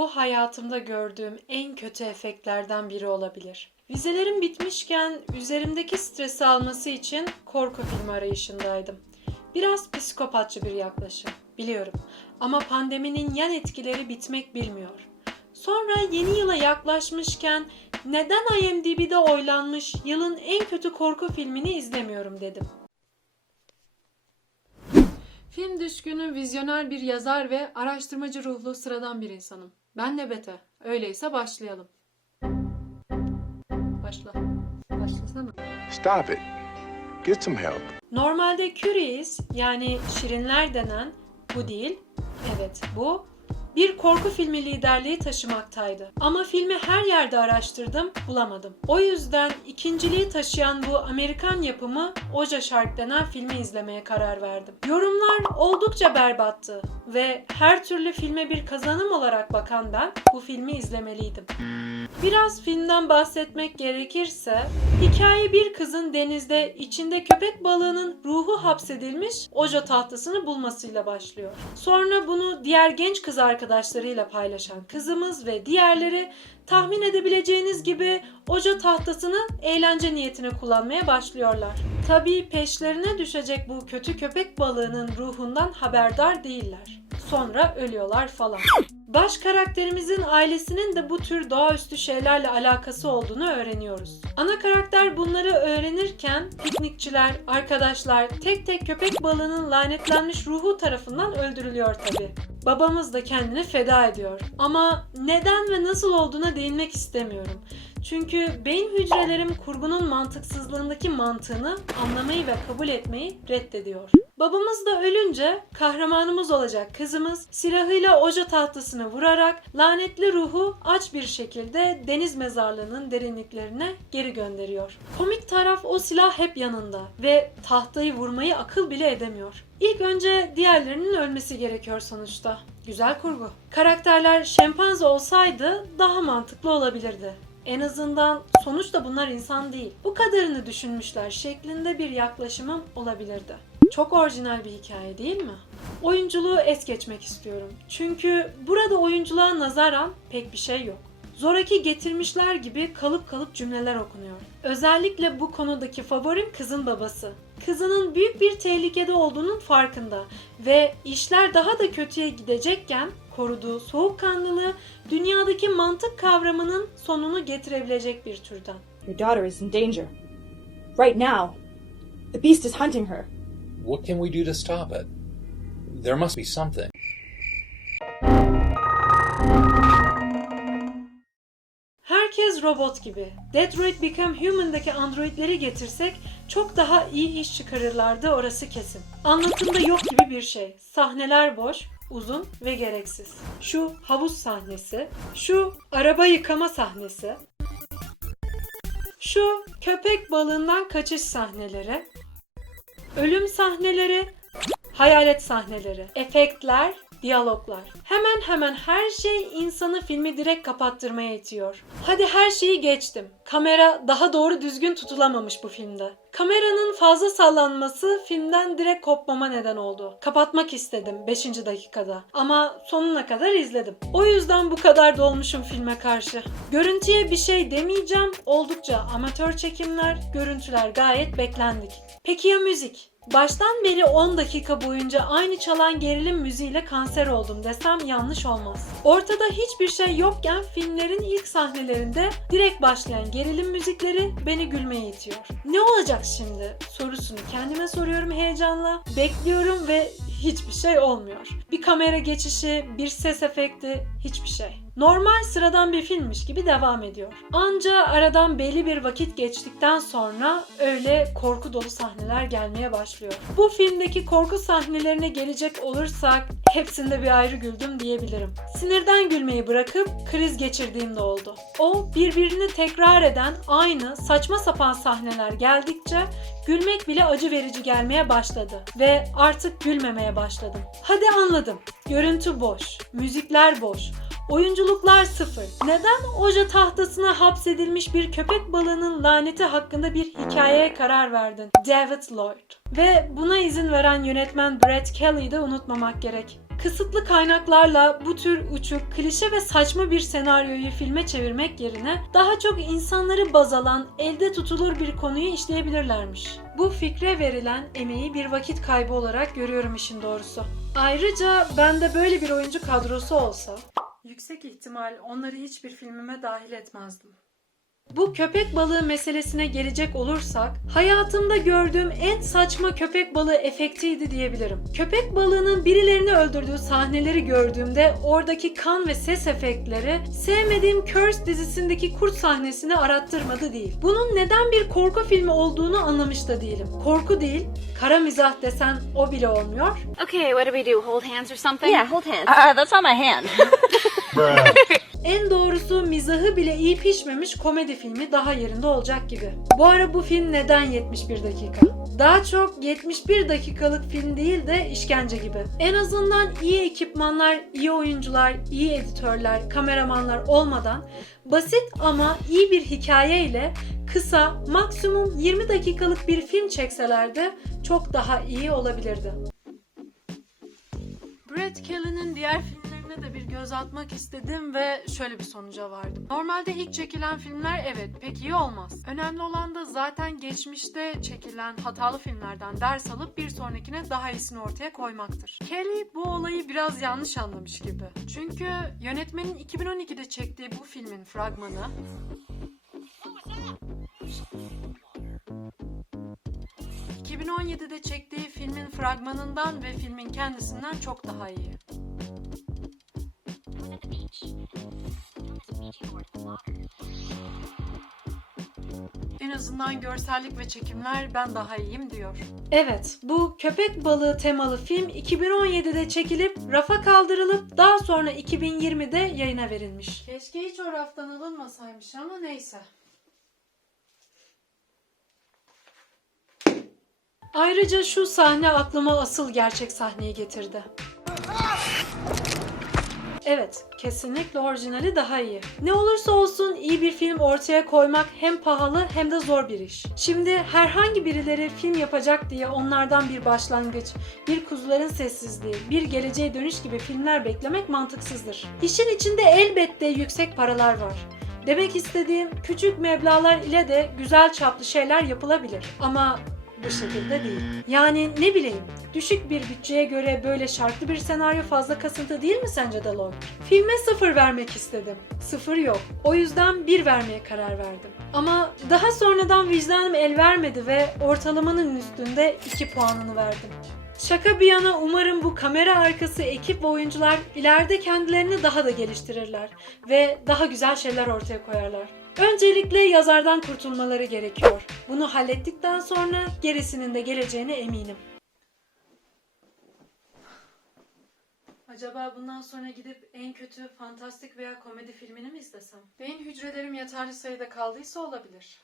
bu hayatımda gördüğüm en kötü efektlerden biri olabilir. Vizelerim bitmişken üzerimdeki stresi alması için korku filmi arayışındaydım. Biraz psikopatça bir yaklaşım, biliyorum. Ama pandeminin yan etkileri bitmek bilmiyor. Sonra yeni yıla yaklaşmışken neden IMDb'de oylanmış yılın en kötü korku filmini izlemiyorum dedim. Film düşkünü, vizyoner bir yazar ve araştırmacı ruhlu sıradan bir insanım. Ben de Bete. Öyleyse başlayalım. Başlasana. Stop it. Get some help. Normalde Curious, yani Şirinler denen, bu değil, evet bu, bir korku filmi liderliği taşımaktaydı. Ama filmi her yerde araştırdım, bulamadım. O yüzden ikinciliği taşıyan bu Amerikan yapımı Oja Shark denen filmi izlemeye karar verdim. Yorumlar oldukça berbattı ve her türlü filme bir kazanım olarak bakan ben bu filmi izlemeliydim. Biraz filmden bahsetmek gerekirse, hikaye bir kızın denizde içinde köpek balığının ruhu hapsedilmiş Oja tahtasını bulmasıyla başlıyor. Sonra bunu diğer genç kız arkadaşlarıyla paylaşan kızımız ve diğerleri tahmin edebileceğiniz gibi Oja tahtasını eğlence niyetine kullanmaya başlıyorlar. Tabii peşlerine düşecek bu kötü köpek balığının ruhundan haberdar değiller. Sonra ölüyorlar falan. Baş karakterimizin ailesinin de bu tür doğaüstü şeylerle alakası olduğunu öğreniyoruz. Ana karakter bunları öğrenirken piknikçiler, arkadaşlar tek tek köpek balığının lanetlenmiş ruhu tarafından öldürülüyor tabii. Babamız da kendini feda ediyor. Ama neden ve nasıl olduğuna değinmek istemiyorum. Çünkü beyin hücrelerim kurgunun mantıksızlığındaki mantığını anlamayı ve kabul etmeyi reddediyor. Babamız da ölünce kahramanımız olacak kızımız silahıyla Oja tahtasını vurarak lanetli ruhu aç bir şekilde deniz mezarlığının derinliklerine geri gönderiyor. Komik taraf o silah hep yanında ve tahtayı vurmayı akıl bile edemiyor. İlk önce diğerlerinin ölmesi gerekiyor sonuçta. Güzel kurgu. Karakterler şempanze olsaydı daha mantıklı olabilirdi. En azından sonuçta bunlar insan değil. Bu kadarını düşünmüşler şeklinde bir yaklaşımım olabilirdi. Çok orijinal bir hikaye değil mi? Oyunculuğu es geçmek istiyorum. Çünkü burada oyunculuğa nazaran pek bir şey yok. Zoraki getirmişler gibi kalıp cümleler okunuyor. Özellikle bu konudaki favorim kızın babası. Kızının büyük bir tehlikede olduğunun farkında ve işler daha da kötüye gidecekken koruduğu soğukkanlılığı dünyadaki mantık kavramının sonunu getirebilecek bir türden. Your daughter is in danger. Right now. The beast is hunting her. What can we do to stop it? There must be something. Herkes robot gibi. Detroit Become Human'daki androidleri getirsek çok daha iyi iş çıkarırlardı, orası kesin. Anlatımda yok gibi bir şey. Sahneler boş, uzun ve gereksiz. Şu havuz sahnesi, şu araba yıkama sahnesi, şu köpek balığından kaçış sahneleri, ölüm sahneleri, hayalet sahneleri, efektler, diyaloglar. Hemen her şey insanı filmi direkt kapattırmaya itiyor. Hadi her şeyi geçtim. Kamera daha doğru düzgün tutulamamış bu filmde. Kameranın fazla sallanması filmden direkt kopmama neden oldu. Kapatmak istedim 5. dakikada ama sonuna kadar izledim. O yüzden bu kadar dolmuşum filme karşı. Görüntüye bir şey demeyeceğim. Oldukça amatör çekimler, görüntüler gayet beklendik. Peki ya müzik? Baştan beri 10 dakika boyunca aynı çalan gerilim müziğiyle kanser oldum desem yanlış olmaz. Ortada hiçbir şey yokken filmlerin ilk sahnelerinde direkt başlayan gerilim müzikleri beni gülmeye itiyor. Ne olacak şimdi sorusunu kendime soruyorum heyecanla. Bekliyorum ve hiçbir şey olmuyor. Bir kamera geçişi, bir ses efekti, hiçbir şey. Normal sıradan bir filmmiş gibi devam ediyor. Anca aradan belli bir vakit geçtikten sonra öyle korku dolu sahneler gelmeye başlıyor. Bu filmdeki korku sahnelerine gelecek olursak hepsinde bir ayrı güldüm diyebilirim. Sinirden gülmeyi bırakıp kriz geçirdiğim de oldu. O birbirini tekrar eden aynı saçma sapan sahneler geldikçe gülmek bile acı verici gelmeye başladı ve artık gülmemeye başladım. Hadi anladım. Görüntü boş, müzikler boş. Oyunculuklar sıfır. Neden Oja tahtasına hapsedilmiş bir köpek balığının laneti hakkında bir hikayeye karar verdin? David Lloyd. Ve buna izin veren yönetmen Brett Kelly'yi de unutmamak gerek. Kısıtlı kaynaklarla bu tür uçuk, klişe ve saçma bir senaryoyu filme çevirmek yerine daha çok insanları baz alan, elde tutulur bir konuyu işleyebilirlermiş. Bu fikre verilen emeği bir vakit kaybı olarak görüyorum işin doğrusu. Ayrıca bende böyle bir oyuncu kadrosu olsa, yüksek ihtimal onları hiçbir filmime dahil etmezdim. Bu köpek balığı meselesine gelecek olursak, hayatımda gördüğüm en saçma köpek balığı efektiydi diyebilirim. Köpek balığının birilerini öldürdüğü sahneleri gördüğümde oradaki kan ve ses efektleri sevmediğim Curse dizisindeki kurt sahnesini arattırmadı değil. Bunun neden bir korku filmi olduğunu anlamış da değilim. Korku değil, kara mizah desen o bile olmuyor. Okay, what do we do? Hold hands or something? Yeah, hold hands. That's on my hand. En doğrusu mizahı bile iyi pişmemiş komedi filmi daha yerinde olacak gibi. Bu ara bu film neden 71 dakika? Daha çok 71 dakikalık film değil de işkence gibi. En azından iyi ekipmanlar, iyi oyuncular, iyi editörler, kameramanlar olmadan basit ama iyi bir hikayeyle kısa, maksimum 20 dakikalık bir film çekselerdi çok daha iyi olabilirdi. Brett Kelly'nin diğer filmlerine de bir göz atmak istedim ve şöyle bir sonuca vardım. Normalde ilk çekilen filmler evet pek iyi olmaz. Önemli olan da zaten geçmişte çekilen hatalı filmlerden ders alıp bir sonrakine daha iyisini ortaya koymaktır. Kelly bu olayı biraz yanlış anlamış gibi. Çünkü yönetmenin 2012'de çektiği bu filmin fragmanı 2017'de çektiği filmin fragmanından ve filmin kendisinden çok daha iyi. En azından görsellik ve çekimler ben daha iyiyim diyor. Evet, bu köpek balığı temalı film 2017'de çekilip rafa kaldırılıp daha sonra 2020'de yayına verilmiş. Keşke hiç o raftan alınmasaymış ama neyse. Ayrıca şu sahne aklıma asıl gerçek sahneyi getirdi. Evet, kesinlikle orijinali daha iyi. Ne olursa olsun iyi bir film ortaya koymak hem pahalı hem de zor bir iş. Şimdi herhangi birileri film yapacak diye onlardan bir başlangıç, bir Kuzuların Sessizliği, bir Geleceğe Dönüş gibi filmler beklemek mantıksızdır. İşin içinde elbette yüksek paralar var. Demek istediğim küçük meblağlar ile de güzel çaplı şeyler yapılabilir. Ama bu şekilde değil. Yani ne bileyim, düşük bir bütçeye göre böyle şartlı bir senaryo fazla kasıntı değil mi sence de Lloyd? Filme 0 vermek istedim. 0 yok. O yüzden 1 vermeye karar verdim. Ama daha sonradan vicdanım el vermedi ve ortalamanın üstünde 2 puanını verdim. Şaka bir yana umarım bu kamera arkası ekip ve oyuncular ileride kendilerini daha da geliştirirler ve daha güzel şeyler ortaya koyarlar. Öncelikle yazardan kurtulmaları gerekiyor. Bunu hallettikten sonra gerisinin de geleceğine eminim. Acaba bundan sonra gidip en kötü fantastik veya komedi filmini mi izlesem? Beyin hücrelerim yeterli sayıda kaldıysa olabilir.